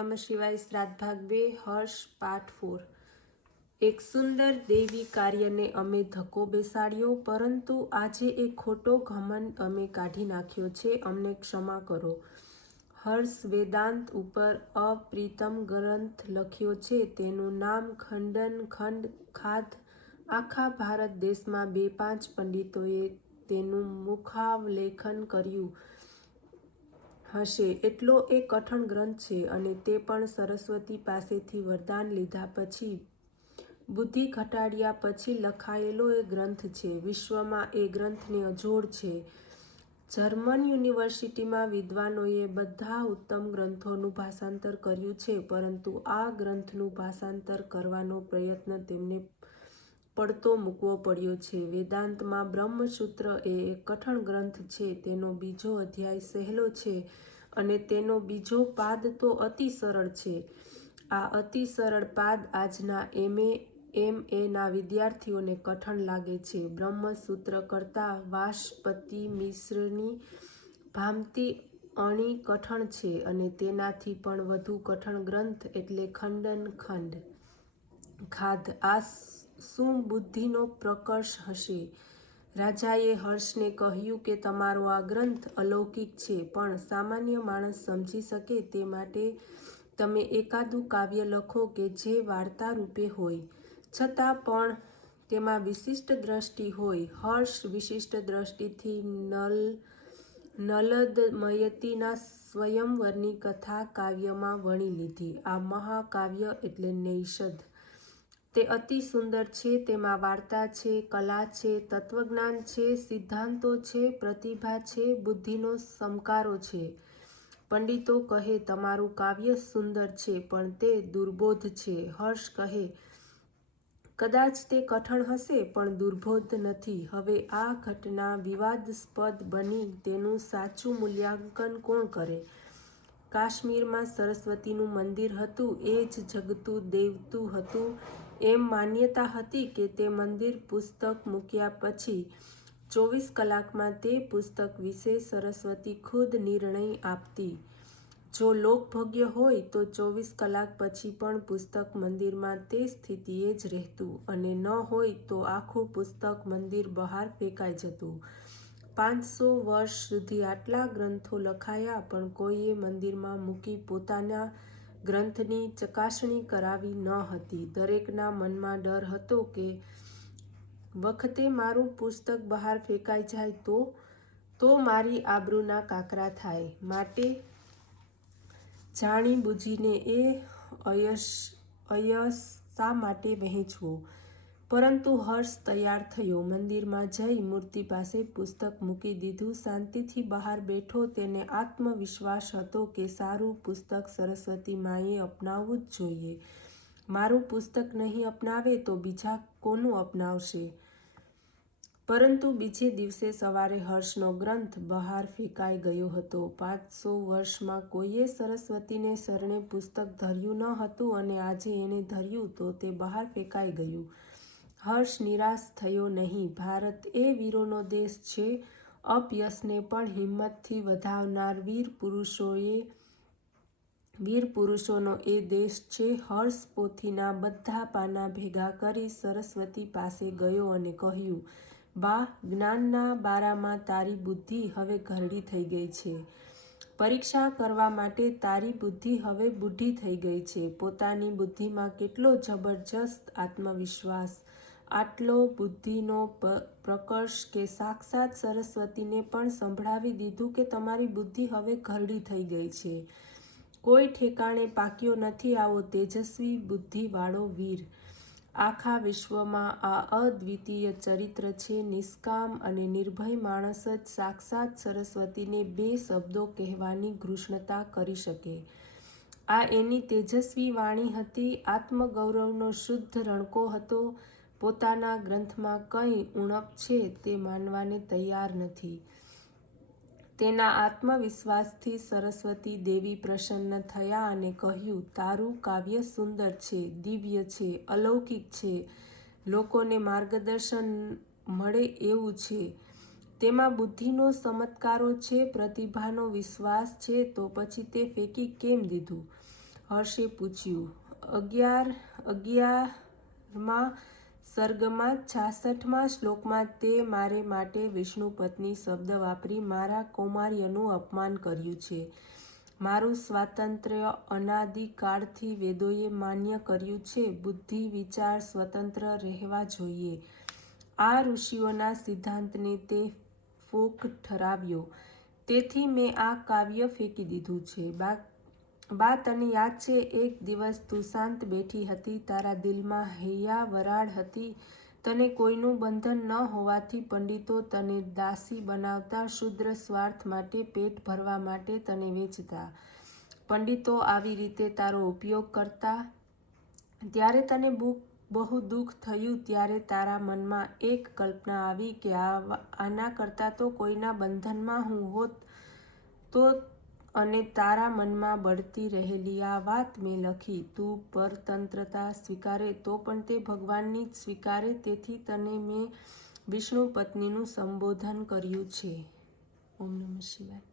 નમઃ શિવાય. શ્રાદ્ધ ભાગ 2 હર્ષ પાઠ 4. એક સુંદર દૈવી કાર્યને અમે ધક્કો બેસાડ્યો, પરંતુ આજે એક ખોટો ઘમંડ અમે કાઢી નાખ્યો છે. અમને ક્ષમા કરો. હર્ષ વેદાંત ઉપર અપ્રિતમ ગ્રંથ લખ્યો છે. તેનું નામ ખંડન ખંડ ખાધ. આખા ભારત દેશમાં 2-5 પંડિતોએ તેનું મુખાવલેખન કર્યું હશે. એટલો એ કઠણ ગ્રંથ છે, અને તે પણ સરસ્વતી પાસેથી વરદાન લીધા પછી, બુદ્ધિ ઘટાડ્યા પછી લખાયેલો એ ગ્રંથ છે. વિશ્વમાં એ ગ્રંથને અજોડ છે. જર્મન યુનિવર્સિટીમાં વિદ્વાનોએ બધા ઉત્તમ ગ્રંથોનું ભાષાંતર કર્યું છે, પરંતુ આ ગ્રંથનું ભાષાંતર કરવાનો પ્રયત્ન તેમને પડતો મૂકવો પડ્યો છે. વેદાંતમાં બ્રહ્મસૂત્ર એ એક કઠણ ગ્રંથ છે. તેનો બીજો અધ્યાય સહેલો છે, અને તેનો બીજો પાદ તો અતિ સરળ છે. આ અતિ સરળ પાદ આજના MA ના વિદ્યાર્થીઓને કઠણ લાગે છે. બ્રહ્મસૂત્ર કરતાં વાશપતિ મિશ્રની ભામતી અણી કઠણ છે, અને તેનાથી પણ વધુ કઠણ ગ્રંથ એટલે ખંડન ખંડ ખાધ. આ શું બુદ્ધિનો પ્રકર્ષ હશે? રાજાએ હર્ષને કહ્યું કે તમારો આ ગ્રંથ અલૌકિક છે, પણ સામાન્ય માણસ સમજી શકે તે માટે તમે એકાદું કાવ્ય લખો કે જે વાર્તા રૂપે હોય, છતાં પણ તેમાં વિશિષ્ટ દ્રષ્ટિ હોય. હર્ષ વિશિષ્ટ દ્રષ્ટિથી નલદમયતીના સ્વયંવરની કથા કાવ્યમાં વણી લીધી. આ મહાકાવ્ય એટલે નૈષધ. તે અતિ સુંદર છે. તેમાં વાર્તા છે, કલા છે, તત્વજ્ઞાન છે, સિદ્ધાંતો છે, પ્રતિભા છે, બુદ્ધિનો સમકારો છે. પંડિતો કહે તમારું કાવ્ય સુંદર છે, પણ તે દુર્બોધ છે. હર્ષ કહે કદાચ તે કઠણ હશે, પણ દુર્બોધ નથી. હવે આ ઘટના વિવાદાસ્પદ બની. તેનું સાચું મૂલ્યાંકન કોણ કરે? કાશ્મીરમાં સરસ્વતીનું મંદિર હતું. એ જ જગતું દેવતું હતું. એમ માન્યતા હતી કે તે મંદિર પુસ્તક મૂક્યા પછી 24 કલાકમાં તે પુસ્તક વિશે સરસ્વતી ખુદ નિર્ણય આપતી. જો લોકભાગ્ય હોય તો 24 કલાક પછી પણ પુસ્તક મંદિરમાં તે સ્થિતિએ જ રહેતું, અને ન હોય તો આખું પુસ્તક મંદિર બહાર ફેંકાઈ જતું. 500 વર્ષ સુધી આટલા ગ્રંથો લખાયા, પણ કોઈએ મંદિરમાં મૂકી પોતાના ગ્રંથની ચકાસણી કરાવી ન હતી. દરેકના મનમાં ડર હતો કે વખતે મારું પુસ્તક બહાર ફેંકાઈ જાય તો મારી આબરૂના કાકરા થાય. માટે જાણી બૂજીને એ અયશ શા માટે વહેંચવો? પરંતુ હર્ષ તૈયાર થયો. મંદિરમાં જઈ મૂર્તિ પાસે પુસ્તક મૂકી દીધું. શાંતિથી બહાર બેઠો. તેને આત્મવિશ્વાસ હતો કે સારું પુસ્તક સરસ્વતી માએ અપનાવવું જ જોઈએ. મારું પુસ્તક નહીં અપનાવે તો બીજા કોનું અપનાવશે? પરંતુ બીજે દિવસે સવારે હર્ષનો ગ્રંથ બહાર ફેંકાઈ ગયો હતો. 500 વર્ષમાં કોઈએ સરસ્વતીને શરણે પુસ્તક ધર્યું ન હતું, અને આજે એણે ધર્યું તો તે બહાર ફેંકાઈ ગયું. હર્ષ નિરાશ થયો નહીં. ભારત એ વીરોનો દેશ છે. અપયશને પણ હિંમતથી વધાવનાર વીર પુરુષોનો એ દેશ છે. હર્ષ પોથીના બધા પાના ભેગા કરી સરસ્વતી પાસે ગયો અને કહ્યું, બા, જ્ઞાનના બારામાં તારી બુદ્ધિ હવે ઘરડી થઈ ગઈ છે. પરીક્ષા કરવા માટે તારી બુદ્ધિ હવે બુઢી થઈ ગઈ છે. પોતાની બુદ્ધિમાં કેટલો જબરજસ્ત આત્મવિશ્વાસ! આટલો બુદ્ધિનો પ્રકર્ષ કે સાક્ષાત સરસ્વતીને પણ સંભળાવી દીધું કે તમારી બુદ્ધિ હવે ઘરડી થઈ ગઈ છે. કોઈ ઠેકાણે પાક્યો નથી આવો તેજસ્વી બુદ્ધિવાળો વીર. આખા વિશ્વમાં આ અદ્વિતીય ચરિત્ર છે. નિષ્કામ અને નિર્ભય માણસ જ સાક્ષાત સરસ્વતીને 2 શબ્દો કહેવાની ઘૃષ્ણતા કરી શકે. આ એની તેજસ્વી વાણી હતી. આત્મગૌરવનો શુદ્ધ રણકો હતો. પોતાના ગ્રંથમાં કંઈ ઉણપ છે તે માનવાને તૈયાર નથી. તેના આત્મવિશ્વાસથી સરસ્વતી દેવી પ્રસન્ન થયા અને કહ્યું, તારું કાવ્ય સુંદર છે, દિવ્ય છે, અલૌકિક છે, લોકોને માર્ગદર્શન મળે એવું છે. તેમાં બુદ્ધિનો ચમત્કારો છે, પ્રતિભાનો વિશ્વાસ છે, તો પછી તે ફેંકી કેમ દીધું? હર્ષે પૂછ્યું. 11માં સર્ગમાં 66મા શ્લોકમાં તે મારે માટે વિષ્ણુ પત્ની શબ્દ વાપરી મારા કૌમાર્યનું અપમાન કર્યું છે. મારું સ્વાતંત્ર્ય અનાદિકાળથી વેદોએ માન્ય કર્યું છે. બુદ્ધિ વિચાર સ્વતંત્ર રહેવા જોઈએ. આ ઋષિઓના સિદ્ધાંતને તે ફોક ઠરાવ્યો. તેથી મેં આ કાવ્ય ફેંકી દીધું છે. બા તને યાદ છે, એક દિવસ તું શાંત બેઠી હતી, તારા દિલમાં હૈયા વરાળ હતી. તને કોઈનું બંધન ન હોવાથી પંડિતો તને દાસી બનાવતા, શુદ્ર સ્વાર્થ માટે, પેટ ભરવા માટે તને વેચતા. પંડિતો આવી રીતે તારો ઉપયોગ કરતા. ત્યારે તને બહુ દુઃખ થયું. ત્યારે તારા મનમાં એક કલ્પના આવી કે આના કરતાં તો કોઈના બંધનમાં હું હોત તો, અને તારા મનમાં બળતી રહેલી આ વાત મેં લખી. તું પરતંત્રતા સ્વીકારે તો પણ તે ભગવાનની જ સ્વીકારે. તેથી તને મેં વિષ્ણુ પત્નીનું સંબોધન કર્યું છે. ઓમ નમઃ શિવાય.